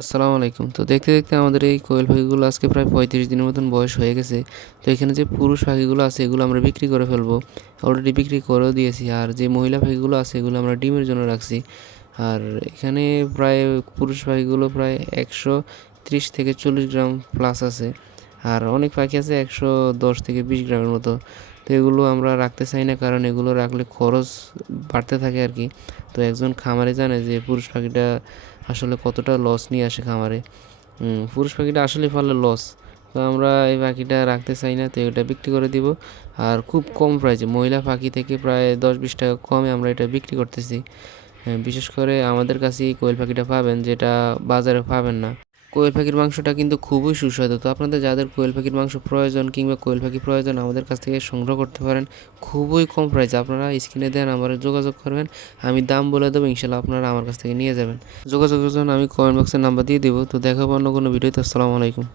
আসসালামু আলাইকুম। তো দেখতে দেখতে আমাদের এই কোয়েল পাখিগুলো আজকে প্রায় পঁয়ত্রিশ দিনের মতন বয়স হয়ে গেছে। তো এখানে যে পুরুষ পাখিগুলো আছে, এগুলো আমরা বিক্রি করে ফেলব। অলরেডি বিক্রি করেও দিয়েছি। আর যে মহিলা পাখিগুলো আছে, এগুলো আমরা ডিমের জন্য রাখছি। আর এখানে প্রায় পুরুষ পাখিগুলো প্রায় একশো ত্রিশ থেকে চল্লিশ গ্রাম প্লাস আছে। আর অনেক পাখি আছে একশো দশ থেকে বিশ গ্রামের মতো। তো এগুলো আমরা রাখতে চাই না কারণ এগুলো রাখলে খরচ বাড়তে থাকে আর কি। তো একজন খামারে জানে যে পুরুষ পাখিটা আসলে কতটা লস নিয়ে আসে খামারে। পুরুষ পাখিটা আসলে ফলে লস তো আমরা এই পাখিটা রাখতে চাই না তো এটা বিক্রি করে দিব। আর খুব কম প্রাইসে মহিলা পাখি থেকে প্রায় দশ বিশ টাকা কমে আমরা এটা বিক্রি করতেছি। হ্যাঁ, বিশেষ করে আমাদের কাছেই কোয়েল পাখিটা পাবেন যেটা বাজারে পাবেন না। কোয়েল পাখির মাংসটা কিন্তু খুবই সুস্বাদু। তো আপনাদের যাদের কোয়েল পাখির মাংস প্রয়োজন কিংবা কোয়েল পাখি প্রয়োজন, আমাদের কাছ থেকে সংগ্রহ করতে পারেন। খুবই কম প্রাইসে আপনারা স্ক্রিনে দেন আমার যোগাযোগ করবেন, আমি দাম বলে দেবো, ইনশাল্লাহ আপনারা আমার কাছ থেকে নিয়ে যাবেন। যোগাযোগের জন্য আমি কমেন্ট বক্সের নাম্বার দিয়ে দেবো। তো দেখাবো অন্য কোনো ভিডিওতে আসসালামু আলাইকুম।